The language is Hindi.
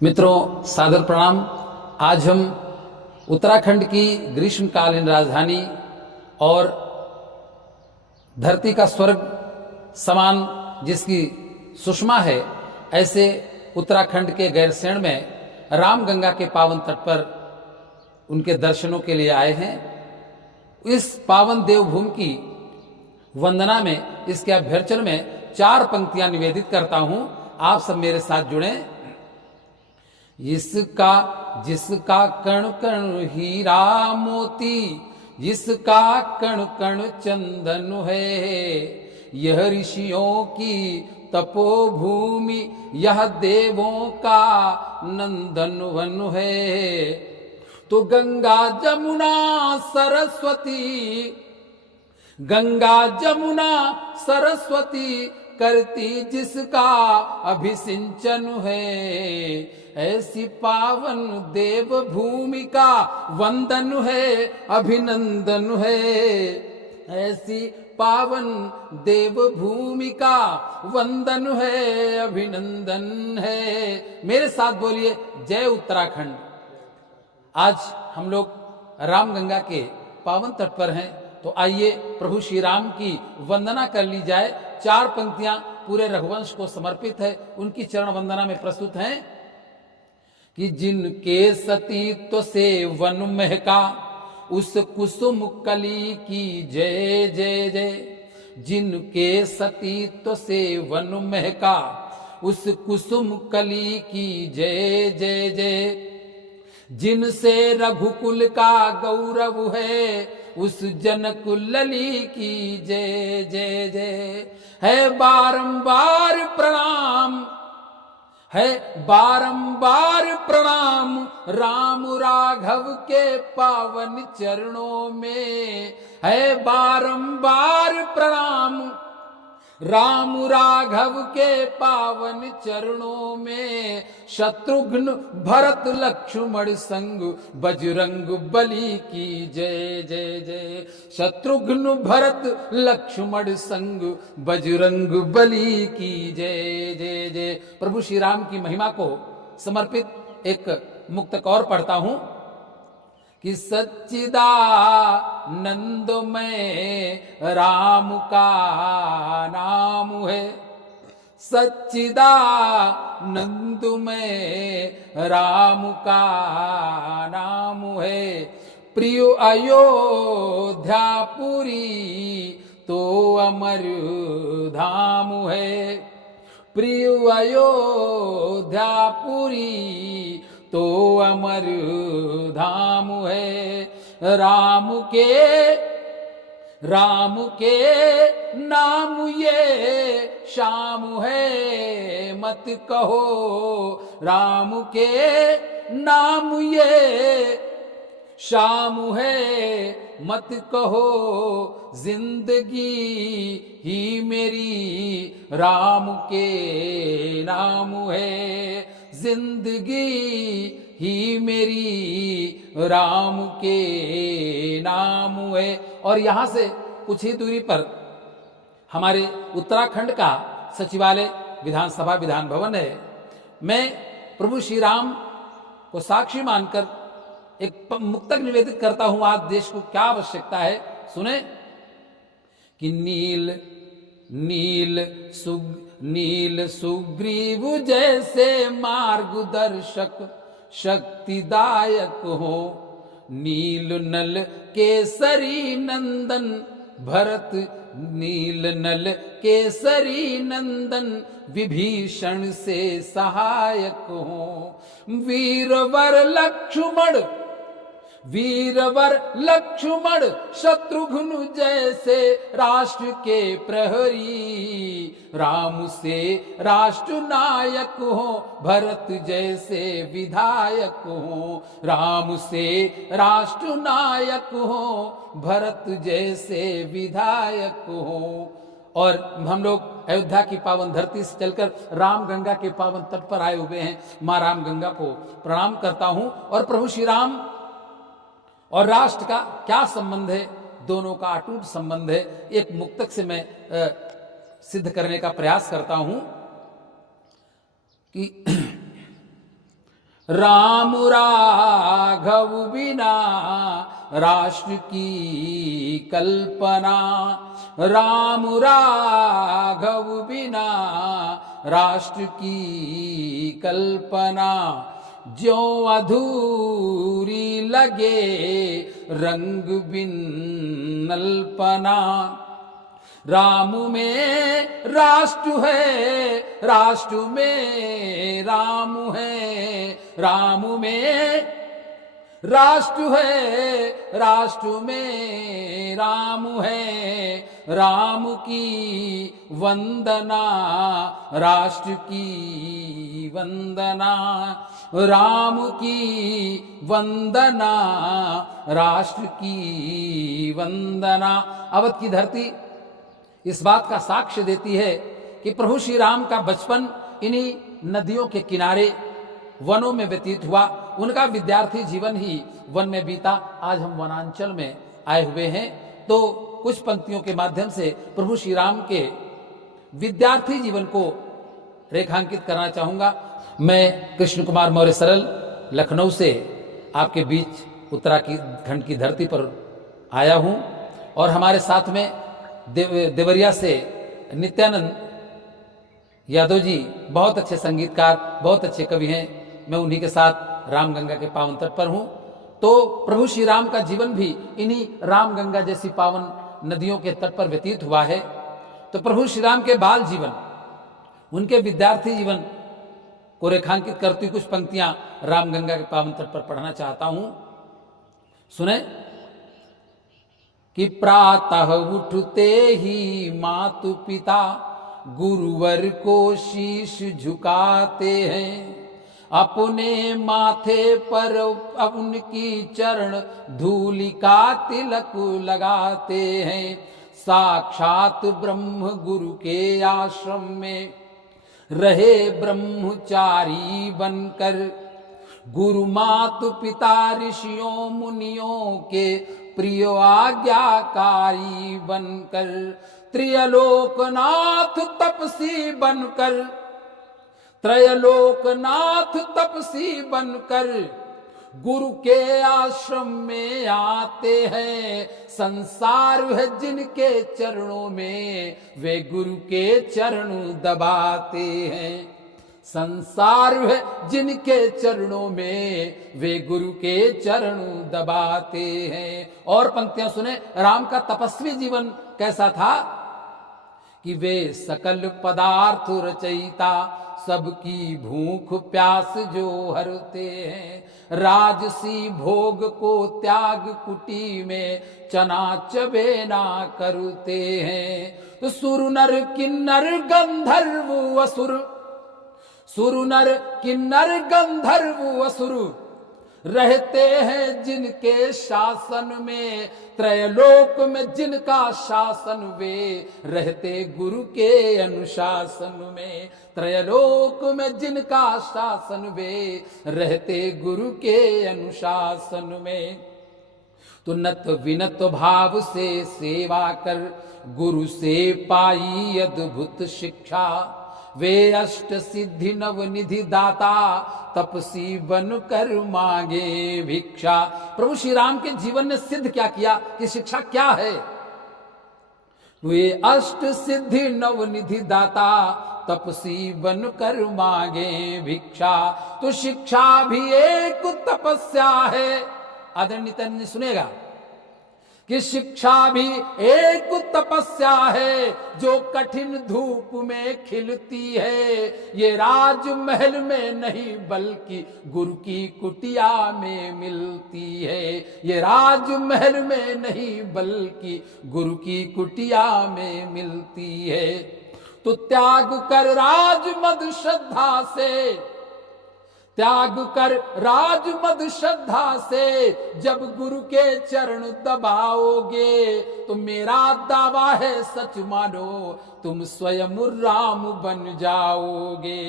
मित्रों, सादर प्रणाम। आज हम उत्तराखंड की ग्रीष्मकालीन राजधानी और धरती का स्वर्ग समान जिसकी सुषमा है, ऐसे उत्तराखंड के गैरसैंण में रामगंगा के पावन तट पर उनके दर्शनों के लिए आए हैं। इस पावन देवभूमि की वंदना में, इसके अभ्यर्चन में 4 पंक्तियां निवेदित करता हूं। आप सब मेरे साथ जुड़ें। इसका जिसका कण कण हीरा मोती, जिसका कण कण चंदन है, यह ऋषियों की तपोभूमि, यह देवों का नंदन वन है। तो गंगा जमुना सरस्वती, गंगा जमुना सरस्वती करती जिसका अभिसिंचन है, ऐसी पावन देव भूमि का वंदन है, अभिनंदन है। ऐसी पावन देव भूमि का वंदन है, अभिनंदन है। मेरे साथ बोलिए, जय उत्तराखंड। आज हम लोग रामगंगा के पावन तट पर हैं, तो आइए प्रभु श्री राम की वंदना कर ली जाए। 4 पंक्तियां पूरे रघुवंश को समर्पित है, उनकी चरण वंदना में प्रस्तुत हैं कि जिनके सतीत्व से वन महका, उस कुसुम कली की जय जय जय। जिनके सतीत्व से वन महका, उस कुसुम कली की जय जय जय। जिनसे रघुकुल का गौरव है, उस जनक लली की जय जय जय। है बारंबार प्रणाम, है बारंबार प्रणाम राम राघव के पावन चरणों में। है बारंबार प्रणाम राम राघव के पावन चरणों में। शत्रुघ्न भरत लक्ष्मण संग बजरंग बली की जय जय जय। शत्रुघ्न भरत लक्ष्मण संग बजरंग बली की जय जय जय। प्रभु श्री राम की महिमा को समर्पित एक मुक्तक और पढ़ता हूं कि सच्चिदानंदमय राम का नाम है, सच्चिदानंदमय राम का नाम है। प्रिय अयोध्यापुरी तो अमर धाम है, प्रिय अयोध्यापुरी तो अमर धाम है। राम के नाम ये शाम है, मत कहो राम के नाम ये शाम है, मत कहो जिंदगी ही मेरी राम के नाम है। जिंदगी ही मेरी राम के नाम है। और यहां से कुछ ही दूरी पर हमारे उत्तराखंड का सचिवालय, विधानसभा, विधान भवन है। मैं प्रभु श्री राम को साक्षी मानकर एक मुक्तक निवेदित करता हूं। आज देश को क्या आवश्यकता है, सुने कि नील सुग्रीव जैसे मार्गदर्शक शक्तिदायक हो। नील नल केसरी नंदन भरत, नील नल केसरी नंदन विभीषण से सहायक हो। वीरवर लक्ष्मण शत्रुघ्न जैसे राष्ट्र के प्रहरी। राम से राष्ट्र नायक हो, भरत जैसे विधायक हो। राम से राष्ट्र नायक हो, भरत जैसे विधायक हो। और हम लोग अयोध्या की पावन धरती से चलकर रामगंगा के पावन तट पर आए हुए हैं। मां रामगंगा को प्रणाम करता हूं। और प्रभु श्री राम और राष्ट्र का क्या संबंध है, दोनों का अटूट संबंध है। एक मुक्तक से मैं सिद्ध करने का प्रयास करता हूं कि राम राघव बिना राष्ट्र की कल्पना, राम राघव बिना राष्ट्र की कल्पना, ज्यों अधूरी लगे रंग बिन अल्पना। राम में राष्ट्र है, राष्ट्र में राम है, राम में राष्ट्र है, राष्ट्र में राम है। राम की वंदना, राष्ट्र की वंदना, राम की वंदना, राष्ट्र की वंदना। अवध की धरती इस बात का साक्ष्य देती है कि प्रभु श्री राम का बचपन इन्हीं नदियों के किनारे वनों में व्यतीत हुआ। उनका विद्यार्थी जीवन ही वन में बीता। आज हम वनांचल में आए हुए हैं, तो कुछ पंक्तियों के माध्यम से प्रभु श्री राम के विद्यार्थी जीवन को रेखांकित करना चाहूंगा। मैं कृष्ण कुमार मौर्य सरल लखनऊ से आपके बीच उत्तराखंड की धरती पर आया हूं, और हमारे साथ में देवरिया से नित्यानंद यादव जी बहुत अच्छे संगीतकार, बहुत अच्छे कवि हैं। मैं उन्हीं के साथ रामगंगा के पावन तट पर हूं। तो प्रभु श्री राम का जीवन भी इन्हीं रामगंगा जैसी पावन नदियों के तट पर व्यतीत हुआ है। तो प्रभु श्री राम के बाल जीवन, उनके विद्यार्थी जीवन को रेखांकित करती कुछ पंक्तियां रामगंगा के पावन तट पर पढ़ना चाहता हूं। सुने कि प्रातः उठते ही मातु पिता गुरुवर को शीश झुकाते हैं, अपने माथे पर उनकी चरण धूलि का तिलक लगाते हैं। साक्षात ब्रह्म गुरु के आश्रम में रहे ब्रह्मचारी बनकर, गुरु मातु पिता ऋषियों मुनियों के प्रिय आज्ञाकारी बनकर, त्रयलोकनाथ तपसी बनकर, त्रयलोकनाथ तपसी बनकर गुरु के आश्रम में आते हैं। संसार है जिनके चरणों में वे गुरु के चरण दबाते हैं। संसार है जिनके चरणों में वे गुरु के चरण दबाते हैं। और पंक्तियां सुने, राम का तपस्वी जीवन कैसा था कि वे सकल पदार्थ रचयिता, सबकी भूख प्यास जो हरते हैं। राजसी भोग को त्याग कुटी में चना चबेना करते हैं। तो सुर नर किन्नर गंधर्व असुर, सुर नर किन्नर गंधर्व असुर रहते हैं जिनके शासन में। त्रयलोक में जिनका शासन वे रहते गुरु के अनुशासन में। त्रयलोक में जिनका शासन वे रहते गुरु के अनुशासन में। तो नत विनत भाव से सेवा कर गुरु से पाई अद्भुत शिक्षा। वे अष्ट सिद्धि नव निधि दाता तपसी बन कर मांगे भिक्षा। प्रभु श्री राम के जीवन ने सिद्ध क्या किया कि शिक्षा क्या है। वे अष्ट सिद्धि नव निधि दाता तपसी बन कर मांगे भिक्षा। तो शिक्षा भी एक तपस्या है। आदरणीय नित्यानंद सुनेगा कि शिक्षा भी एक तपस्या है जो कठिन धूप में खिलती है। ये राजमहल में नहीं बल्कि गुरु की कुटिया में मिलती है। ये राजमहल में नहीं बल्कि गुरु की कुटिया में मिलती है। तो त्याग कर राजमद श्रद्धा से, त्याग कर राजमद श्रद्धा से जब गुरु के चरण दबाओगे तो मेरा दावा है सच मानो तुम स्वयं राम बन जाओगे।